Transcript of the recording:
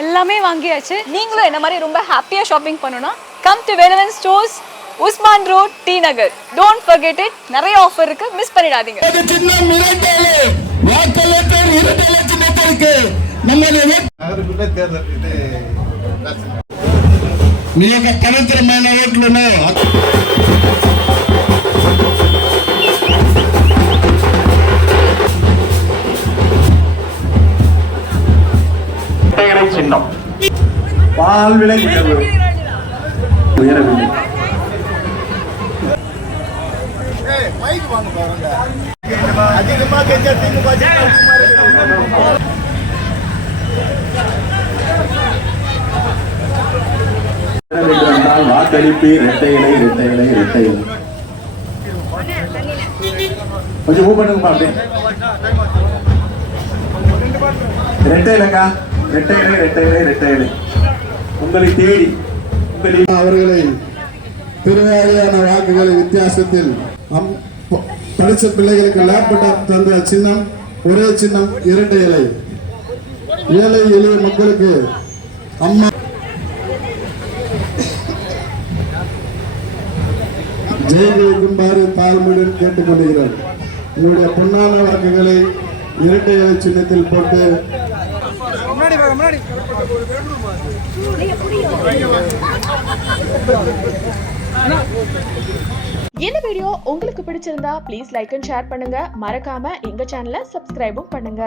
எல்லாமே வாங்கியாச்சு. நீங்களும் என்ன மாதிரி ரொம்ப ஹாப்பியா ஷாப்பிங் பண்ணனும்னா come to Velavan stores, Usman road, T Nagar. Don't forget it. நிறைய ஆஃபர் இருக்கு, மிஸ் பண்ணிடாதீங்க. மிக பவித்திரமான ஓட்டுலனோ சின்னம் பால் விலை உயரவில்லை. அதிகமாக வாக்களிப்பு இரட்டை இலை இரட்டை இலை இரட்டை இலை. கொஞ்சம் மூவ் பண்ணுங்கப்பா அப்படியே. இரட்டை இலைக்கா, இரட்டை இலை இரட்டை இலை இரட்டை இலை. உங்களை தேடி அவர்களை பெருவாரியான வாக்குகளை வித்தியாசத்தில் படித்த பிள்ளைகளுக்கு லேப்டாப் தந்த சின்னம் ஒரே சின்னம் இரட்டை இலை. ஏழை எளிய மக்களுக்கு அம்மா ஜெயகுமாறு தாழ்மையுடன் கேட்டுக்கொள்கிறார். உங்களுடைய பொன்னான வாக்குகளை இரட்டை இலை சின்னத்தில் போட்டு இந்த வீடியோ உங்களுக்கு பிடிச்சிருந்தா ப்ளீஸ் லைக் அண்ட் ஷேர் பண்ணுங்க. மறக்காம எங்க சேனலை சப்ஸ்கிரைபும் பண்ணுங்க.